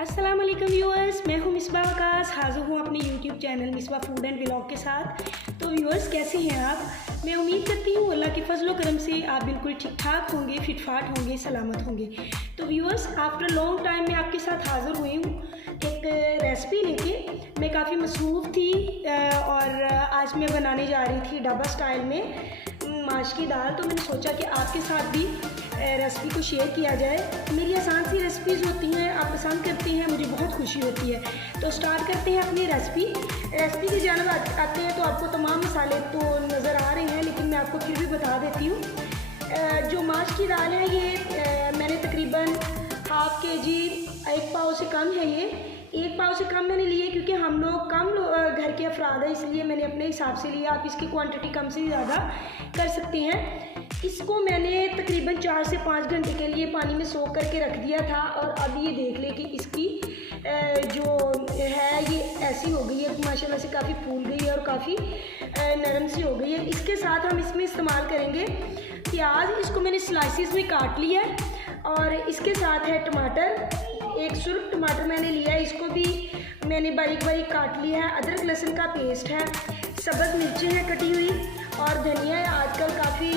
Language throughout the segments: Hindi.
अस्सलाम वालेकुम व्यूअर्स, मैं हूँ मिसबा आकाश, हाज़िर हूँ अपने YouTube channel Misbah food and vlog के साथ। तो व्यूअर्स, कैसे हैं आप? मैं उम्मीद करती हूँ अल्लाह के फजल करम से आप बिल्कुल ठीक ठाक होंगे, फिट फाट होंगे, सलामत होंगे। तो व्यूअर्स, आफ्टर लॉन्ग टाइम मैं आपके साथ हाज़िर हुई हूँ एक रेसिपी लेके। मैं काफ़ी मसरूफ़ थी और आज मैं बनाने जा रही थी ढाबा स्टाइल में माश की दाल। तो मैंने सोचा कि आपके साथ भी रेसिपी को शेयर किया जाए। मेरी आसान सी रेसिपीज़ होती हैं, आप पसंद करते हैं, मुझे बहुत खुशी होती है। तो स्टार्ट करते हैं अपनी रेसिपी की जानब आते हैं। तो आपको तमाम मसाले तो नज़र आ रहे हैं, लेकिन मैं आपको फिर भी बता देती हूँ। जो माश की दाल है ये मैंने तकरीबन हाफ़ केजी, 1 पाव से कम है। ये 1 पाव से कम मैंने लिए क्योंकि हम लोग कम घर के अफराद हैं, इसलिए मैंने अपने हिसाब से लिया। आप इसकी क्वांटिटी कम से ज़्यादा कर सकते हैं। इसको मैंने तकरीबन 4 से 5 घंटे के लिए पानी में सोख करके रख दिया था। और अब ये देख ले कि इसकी जो है ये ऐसी हो गई है, माशाल्लाह से काफ़ी फूल गई है और काफ़ी नरम सी हो गई है। इसके साथ हम इसमें इस्तेमाल करेंगे प्याज। इसको मैंने स्लाइसिस में काट लिया है। और इसके साथ है टमाटर, एक सुर्ख टमाटर मैंने लिया है, इसको भी मैंने बारीक बारीक काट लिया है। अदरक लहसुन का पेस्ट है, सब्ज़ मिर्चें हैं कटी हुई, और धनिया है। आजकल काफ़ी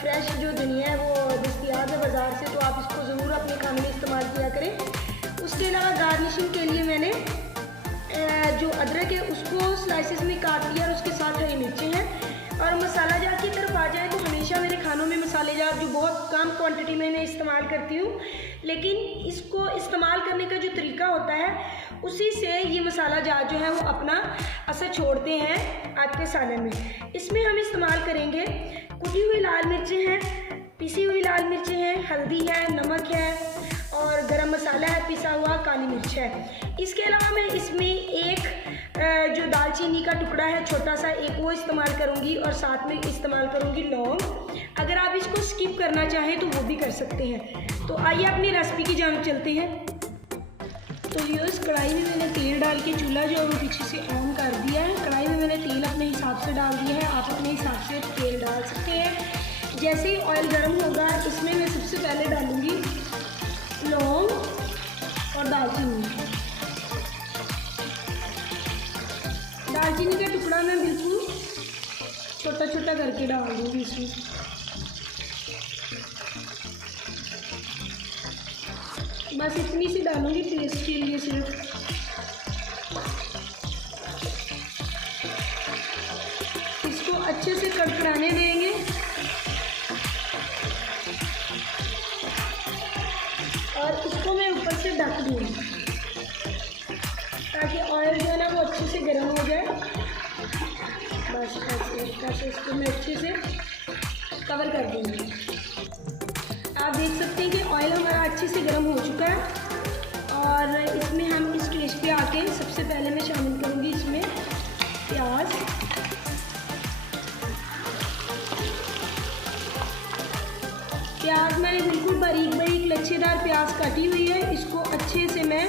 फ्रेश जो धनिया है वो दस्तयाब है बाज़ार से, तो आप इसको ज़रूर अपने खाने में इस्तेमाल किया करें। उसके अलावा गार्निशिंग के लिए मैंने जो अदरक है उसको स्लाइसिस में काट लिया और उसके साथ हरी मिर्चें हैं। और मसाला जार की तरफ आ जाए तो हमेशा मेरे खानों में मसाले जार जो बहुत कम क्वांटिटी में मैं इस्तेमाल करती हूँ, लेकिन इसको इस्तेमाल करने का जो तरीका होता है उसी से ये मसाला जार जो है वो अपना असर छोड़ते हैं आपके सालन में। इसमें हम इस्तेमाल करेंगे कुटी हुई लाल मिर्चें हैं, पिसी हुई लाल मिर्चें हैं, हल्दी है, नमक है और गरम मसाला है, पिसा हुआ काली मिर्च है। इसके अलावा मैं इसमें एक जो दालचीनी का टुकड़ा है छोटा सा, एक वो इस्तेमाल करूँगी और साथ में इस्तेमाल करूँगी लौंग। अगर आप इसको स्किप करना चाहें तो वो भी कर सकते हैं। तो आइए अपनी रेसिपी की जानिब चलते हैं। तो व्यूअर्स, कढ़ाई में मैंने तेल डाल के चूल्हा जो है वो पीछे से ऑन कर दिया है। कढ़ाई में मैंने तेल अपने हिसाब से डाल दिया है, आप अपने हिसाब से तेल डाल सकते हैं। जैसे ही ऑयल गर्म होगा इसमें मैं सबसे पहले डालूँगी लौंग और दालचीनी। दालचीनी का टुकड़ा मैं बिल्कुल छोटा छोटा करके डाल दूँगी इसमें। बस इतनी सी डालूँगी टेस्ट के लिए सिर्फ। इसको अच्छे से कड़कड़ाने देंगे और इसको मैं ऊपर से ढक दूँगी ताकि ऑयल जो है ना वो अच्छे से गर्म हो जाए। बस ऐसे इसको मैं अच्छे से कवर कर दूँगी। आप देख सकते हैं कि ऑयल हमारा अच्छे से गर्म हो चुका है। और इसमें हम इस स्टेज पे आके सबसे पहले मैं शामिल करूँगी इसमें प्याज। प्याज मैंने बिल्कुल बारीक बारीक लच्छेदार प्याज काटी हुई है। इसको अच्छे से मैं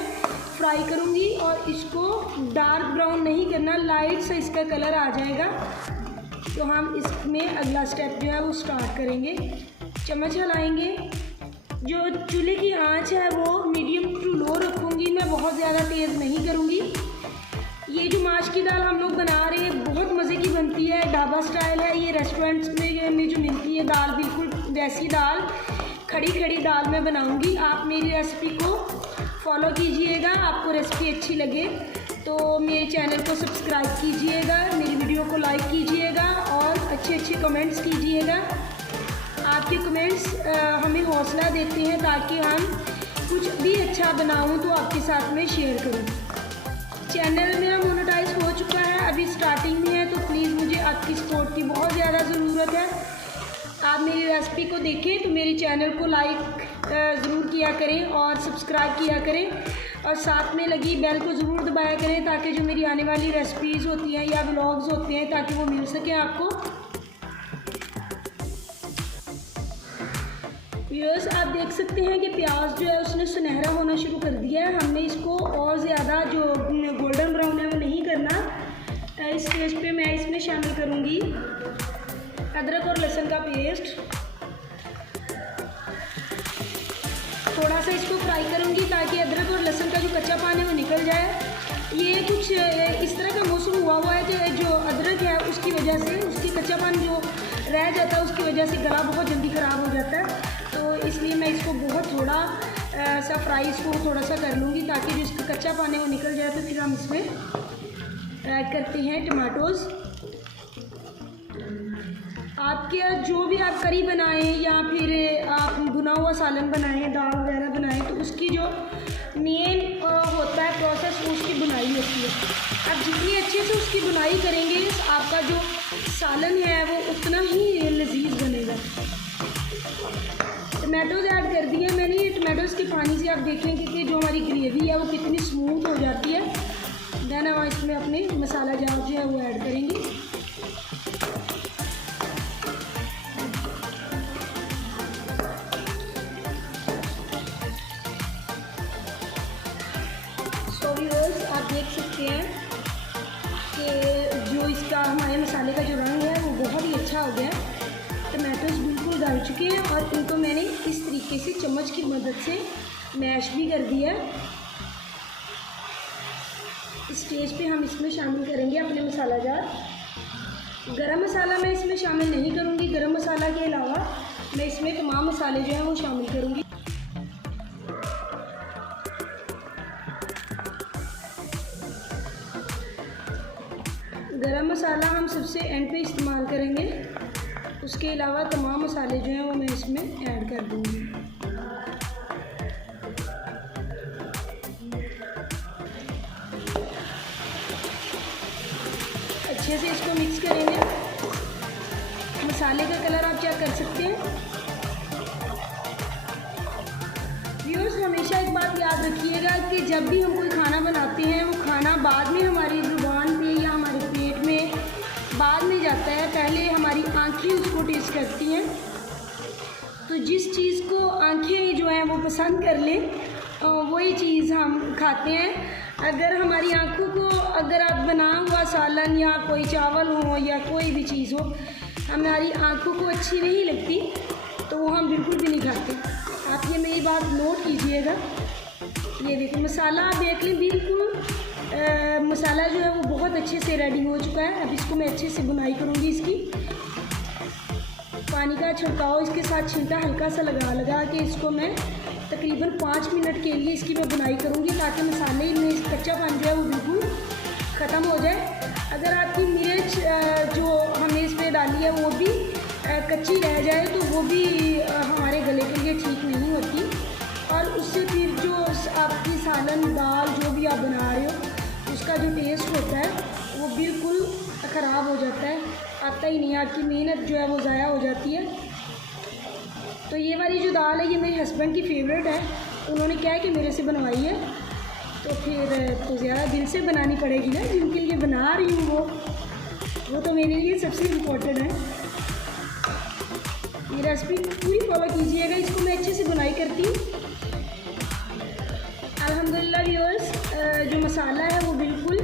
फ्राई करूँगी और इसको डार्क ब्राउन नहीं करना, लाइट सा इसका कलर आ जाएगा तो हम इसमें अगला स्टेप जो है वो स्टार्ट करेंगे। चम्मच हिलाएंगे। जो चूल्हे की आंच है वो मीडियम टू लो रखूँगी, मैं बहुत ज़्यादा तेज़ नहीं करूँगी। ये जो माश की दाल हम लोग बना रहे हैं बहुत मज़े की बनती है, ढाबा स्टाइल है। ये रेस्टोरेंट्स में जो मिलती है दाल, बिल्कुल वैसी दाल, खड़ी खड़ी दाल मैं बनाऊँगी। आप मेरी रेसिपी को फॉलो कीजिएगा। आपको रेसिपी अच्छी लगे तो मेरे चैनल को सब्सक्राइब कीजिएगा, मेरी वीडियो को लाइक कीजिएगा और अच्छे अच्छे कमेंट्स कीजिएगा। आपके कमेंट्स हमें हौसला देते हैं ताकि हम कुछ भी अच्छा बनाऊं तो आपके साथ में शेयर करूं। चैनल मेरा मोनेटाइज हो चुका है, अभी स्टार्टिंग में है, तो प्लीज़ मुझे आपकी सपोर्ट की बहुत ज़्यादा ज़रूरत है। आप मेरी रेसिपी को देखें तो मेरे चैनल को लाइक ज़रूर किया करें और सब्सक्राइब किया करें और साथ में लगी बेल को ज़रूर दबाया करें ताकि जो मेरी आने वाली रेसिपीज़ होती हैं या व्लॉग्स होते हैं ताकि वो मिल सके आपको। व्यूअर्स, आप देख सकते हैं कि प्याज जो है उसने सुनहरा होना शुरू कर दिया है। हमने इसको और ज़्यादा जो गोल्डन ब्राउन है वो नहीं करना। इस स्टेज पे मैं इसमें शामिल करूँगी अदरक और लहसुन का पेस्ट। थोड़ा सा इसको फ्राई करूँगी ताकि अदरक और लहसुन का जो कच्चापन है वो निकल जाए। ये कुछ इस तरह का मौसम हुआ है कि जो अदरक है उसकी वजह से उसकी कच्चापन जो रह जाता है उसकी वजह से गला बहुत जल्दी ख़राब हो जाता है। तो इसलिए मैं इसको बहुत थोड़ा सा फ्राई इसको थोड़ा सा कर लूँगी ताकि जो इसका कच्चापन है वो निकल जाए। तो फिर हम इसमें ऐड करते हैं टमाटोज़। आपके जो भी आप करी बनाएं या फिर आप भुना हुआ सालन बनाएं, दाल वगैरह बनाएं, तो उसकी जो मेन होता है प्रोसेस वो उसकी बुनाई होती है। आप जितनी अच्छे से उसकी बुनाई करेंगे आपका जो सालन है वो उतना ही लजीज बनेगा। टमाटोज़ ऐड कर दिए मैंने। टमाटोज़ के पानी से आप देखेंगे कि जो हमारी ग्रेवी है वो कितनी स्मूथ हो जाती है। देन हम इसमें अपने मसाला जार जो है वो ऐड करेंगे। आप देख सकते हैं कि जो इसका हमारे मसाले का जो रंग है वो बहुत ही अच्छा हो गया है। टमाटोज़ बिल्कुल गल चुके हैं और इनको मैंने इस तरीके से चम्मच की मदद से मैश भी कर दिया है। इस स्टेज पे हम इसमें शामिल करेंगे अपने मसाला जार। गरम मसाला मैं इसमें शामिल नहीं करूँगी। गरम मसाला के अलावा मैं इसमें तमाम मसाले जो हैं वो शामिल करूँगी। गरम मसाला हम सबसे एंड पे इस्तेमाल करेंगे। उसके अलावा तमाम मसाले जो हैं वो मैं इसमें ऐड कर दूँगी। अच्छे से इसको मिक्स करेंगे। मसाले का कलर आप चेक कर सकते हैं। व्यूअर्स, हमेशा एक बात याद रखिएगा कि जब भी हम कोई खाना बनाते हैं वो खाना बाद में हमारी ज़ुबान पे या हमारे पेट में बाद में जाता है। पहले हमारी आंखें उसको टेस्ट करती हैं। तो जिस चीज़ को आंखें जो हैं वो पसंद कर लें वही चीज़ हम खाते हैं। अगर हमारी आंखों को अगर आप बना हुआ सालन या कोई चावल हो या कोई भी चीज़ हो हमारी आंखों को अच्छी नहीं लगती तो वो हम बिल्कुल भी नहीं खाते। आप ये मेरी बात नोट कीजिएगा। ये देखिए मसाला आप देख लें, बिल्कुल मसाला जो है वो बहुत अच्छे से रेडी हो चुका है। अब इसको मैं अच्छे से बुनाई करूँगी। इसकी पानी का छिड़काव इसके साथ छींटा हल्का सा लगा के इसको मैं तकरीबन 5 मिनट के लिए इसकी मैं बुनाई करूँगी ताकि मसाले में इस कच्चापन जो है वो बिल्कुल ख़त्म हो जाए। अगर आपकी मिर्च जो हमने इसमें डाली है वो भी कच्ची रह जाए तो वो भी हमारे गले के लिए ठीक नहीं होती और उससे फिर जो आपकी सालन दाल जो भी आप बना रहे हो उसका जो टेस्ट होता है वो बिल्कुल ख़राब हो जाता है, आता ही नहीं। आपकी मेहनत जो है वो ज़ाया हो जाती है। तो ये वाली जो दाल है ये मेरे हस्बैंड की फेवरेट है। उन्होंने क्या है कि मेरे से बनवाई है तो फिर तो ज़्यादा दिल से बनानी पड़ेगी ना। जिनके लिए बना रही हूँ वो तो मेरे लिए सबसे इम्पोर्टेंट है। ये रेसिपी पूरी फॉलो कीजिएगा। इसको मैं अच्छे से बुनाई करती हूँ। अल्हम्दुलिल्लाह व्यूअर्स, जो मसाला है वो बिल्कुल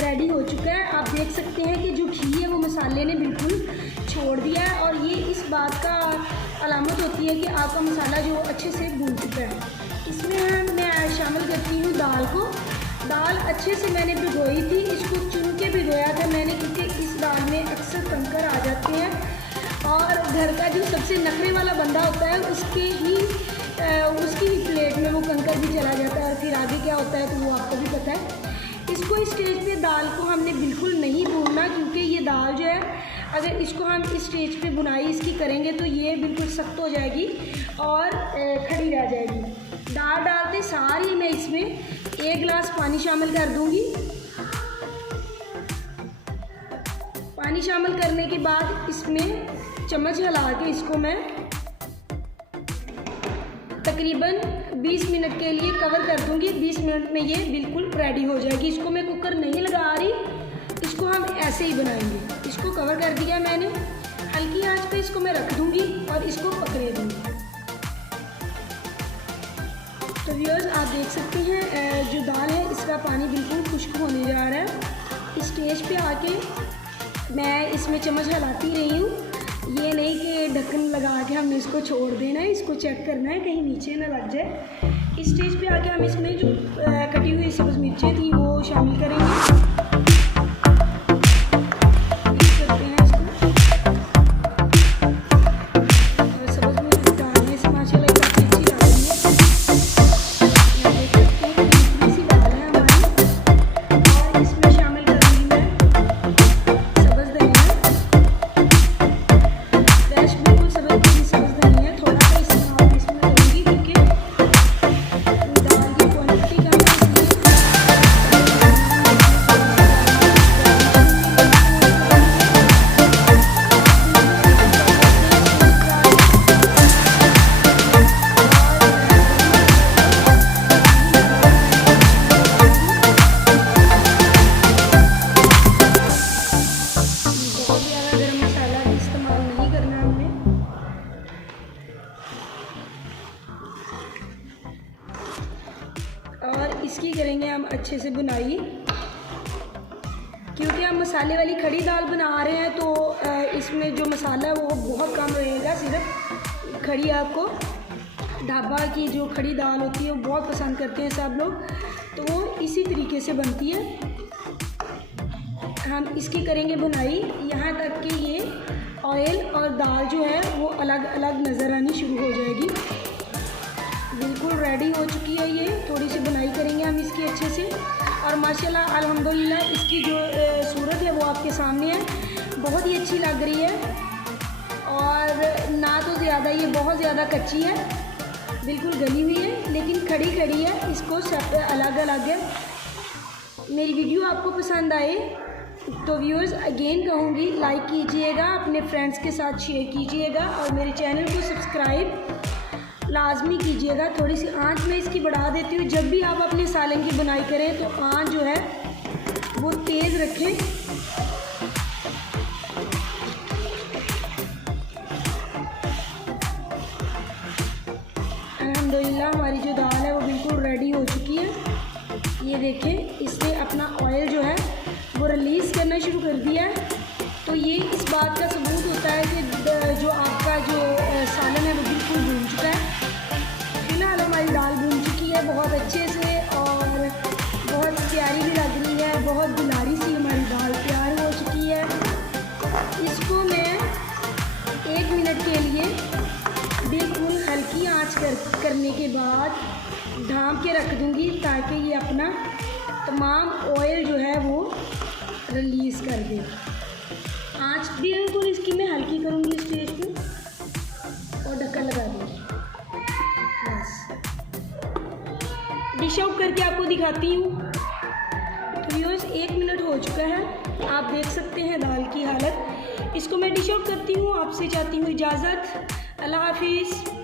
रेडी हो चुका है। आप देख सकते हैं कि जो घी है वो मसाले ने बिल्कुल छोड़ दिया है और ये इस बात का अलामत होती है कि आपका मसाला जो अच्छे से भून चुका है। इसमें मैं शामिल करती हूँ दाल को। दाल अच्छे से मैंने भिगोई थी, इसको चुन के भिगोया था मैंने क्योंकि इस दाल में अक्सर कंकर आ जाते हैं और घर का जो सबसे नखरे वाला बंदा होता है उसकी ही प्लेट में वो कंकर भी चला जाता है और फिर आगे क्या होता है तो वो आपको भी पता है। इसको इस स्टेज पे दाल को हमने बिल्कुल नहीं भूनना क्योंकि ये दाल जो है अगर इसको हम इस स्टेज पे बुनाई इसकी करेंगे तो ये बिल्कुल सख्त हो जाएगी और खड़ी रह जाएगी। दाल डालते सारी मैं इसमें 1 गिलास पानी शामिल कर दूंगी। पानी शामिल करने के बाद इसमें चम्मच हिला के इसको मैं तकरीबन 20 मिनट के लिए कवर कर दूंगी। 20 मिनट में ये बिल्कुल रेडी हो जाएगी। इसको मैं कुकर नहीं लगा रही, इसको हम ऐसे ही बनाएंगे। इसको कवर कर दिया मैंने, हल्की आंच पे इसको मैं रख दूंगी और इसको पकड़े दूंगी। तो व्यूअर्स, आप देख सकते हैं जो दाल है इसका पानी बिल्कुल खुश्क होने जा रहा है। इस स्टेज पे आके मैं इसमें चम्मच हिलाती रही हूँ ये नहीं कि ढक्कन लगा के हमने इसको छोड़ देना है, इसको चेक करना है कहीं नीचे ना लग जाए। इस स्टेज पे आके हम इसमें जो कटी हुई सब्ज़ मिर्चें थी वो शामिल करेंगे। और इसकी करेंगे हम अच्छे से बुनाई, क्योंकि हम मसाले वाली खड़ी दाल बना रहे हैं तो इसमें जो मसाला है वो बहुत कम रहेगा। सिर्फ खड़ी, आपको ढाबा की जो खड़ी दाल होती है वो बहुत पसंद करते हैं सब लोग, तो वो इसी तरीके से बनती है। हम इसकी करेंगे बुनाई यहाँ तक कि ये ऑयल और दाल जो है वो अलग अलग नज़र आनी शुरू हो जाएगी। बिल्कुल रेडी हो चुकी है ये। थोड़ी सी बुनाई करेंगे हम इसकी अच्छे से, और माशाल्लाह अल्हम्दुलिल्लाह इसकी जो सूरत है वो आपके सामने है, बहुत ही अच्छी लग रही है। और ना तो ज़्यादा ये बहुत ज़्यादा कच्ची है, बिल्कुल गली हुई है, लेकिन खड़ी खड़ी है, इसको सब अलग अलग है। मेरी वीडियो आपको पसंद आए तो व्यूअर्स अगेन कहूँगी लाइक कीजिएगा, अपने फ्रेंड्स के साथ शेयर कीजिएगा और मेरे चैनल को सब्सक्राइब लाजमी कीजिएगा। थोड़ी सी आंच में इसकी बढ़ा देती हूँ। जब भी आप अपने सालन की बुनाई करें तो आंच जो है वो तेज़ रखें। अल्हम्दुलिल्लाह हमारी जो दाल है वो बिल्कुल रेडी हो चुकी है। ये देखें, इसने अपना ऑयल जो है वो रिलीज़ करना शुरू कर दिया है। तो ये इस बात का सबूत होता है कि जो आपका जो सालन है वो बिल्कुल भून चुका है। फिलहाल हमारी दाल भून चुकी है बहुत अच्छे से और बहुत प्यारी भी लग रही है, बहुत दुलारी सी हमारी दाल तैयार हो चुकी है। इसको मैं 1 मिनट के लिए बिल्कुल हल्की आंच करने के बाद ढाँप के रख दूँगी, ताकि ये अपना तमाम ऑयल जो है वो रिलीज़ कर दे। आंच भी बिल्कुल इसकी मैं हल्की करूँगी स्टेज पे और ढक्कन लगा दूँगी। बस डिश आउट करके आपको दिखाती हूँ। तो व्यूअर्स 1 मिनट हो चुका है, आप देख सकते हैं दाल की हालत। इसको मैं डिश आउट करती हूँ, आपसे चाहती हूँ इजाज़त। अल्लाह हाफिज़।